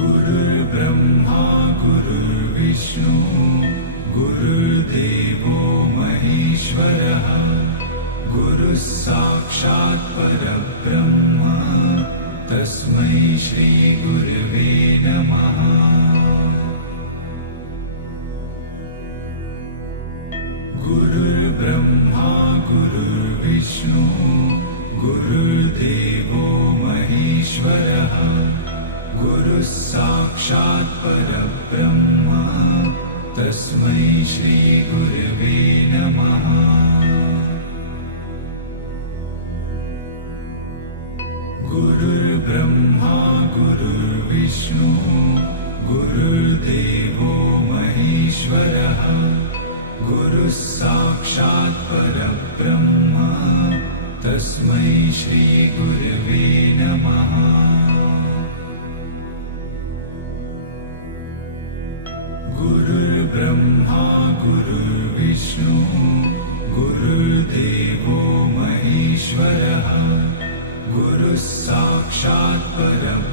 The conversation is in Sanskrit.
गुरुर्ब्रह्मा गुरुर्विष्णु गुरुर्देवो महेश्वरः गुरुः साक्षात् परब्रह्म तस्मै श्री गुरवे नमः। गुरुर्ब्रह्मा गुरुर्विष्णु गुरुर्देवो महेश्वरः गुरुः साक्षात् परब्रह्म तस्मै श्री गुरवे नमः। गुरुर्ब्रह्मा गुरुर्विष्णु गुरुर्देवो महेश्वरः गुरुः साक्षात् परब्रह्म तस्मै श्री गुरवे नमः। गुरुर्ब्रह्मा गुरुर्विष्णु गुरुर्देवो महेश्वरः गुरुः साक्षात् परब्रह्म